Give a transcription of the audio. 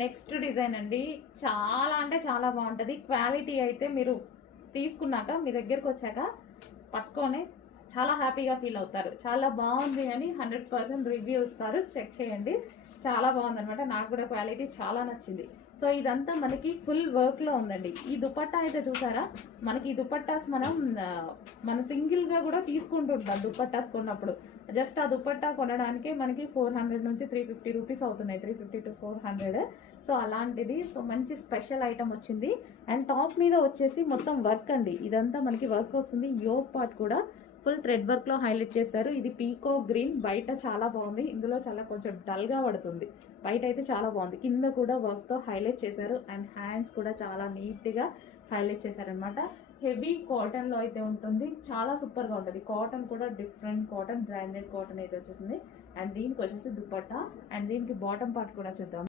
Next design అండి, చాలా అంటే చాలా బాగుంటుంది. క్వాలిటీ అయితే మీరు తీసుకున్నాక మీ దగ్గరకు వచ్చాక పట్టుకొని చాలా హ్యాపీగా ఫీల్ అవుతారు. చాలా బాగుంది అని 100% రివ్యూ ఇస్తారు, చెక్ చేయండి. చాలా బాగుంది అనమాట. నాకు కూడా క్వాలిటీ చాలా నచ్చింది. సో ఇదంతా మనకి ఫుల్ వర్క్లో ఉందండి. ఈ దుపట్టా అయితే చూసారా, మనకి ఈ దుపట్టాస్ మన సింగిల్గా కూడా తీసుకుంటుంటాం. దుపట్టాస్ కొన్నప్పుడు జస్ట్ ఆ దుపట్టా కొనడానికే మనకి 400 నుంచి 350 రూపీస్ అవుతున్నాయి, 350 to 400. సో అలాంటిది. సో మంచి స్పెషల్ ఐటమ్ వచ్చింది. అండ్ టాప్ మీద వచ్చేసి మొత్తం వర్క్ అండి, ఇదంతా మనకి వర్క్ వస్తుంది. యోగ్ పార్ట్ కూడా ఫుల్ థ్రెడ్ వర్క్లో హైలైట్ చేశారు. ఇది పీకో గ్రీన్, బయట చాలా బాగుంది, ఇందులో చాలా కొంచెం డల్గా పడుతుంది. బయట అయితే చాలా బాగుంది. కింద కూడా వర్క్తో హైలైట్ చేశారు. అండ్ హ్యాండ్స్ కూడా చాలా నీట్గా హైలైట్ చేశారనమాట. హెవీ కాటన్లో అయితే ఉంటుంది, చాలా సూపర్గా ఉంటుంది. కాటన్ కూడా డిఫరెంట్ కాటన్, బ్రాండెడ్ కాటన్ అయితే వచ్చేసింది. అండ్ దీనికి వచ్చేసి దుపట్టా, అండ్ దీనికి బాటమ్ పార్ట్ కూడా చూద్దాం.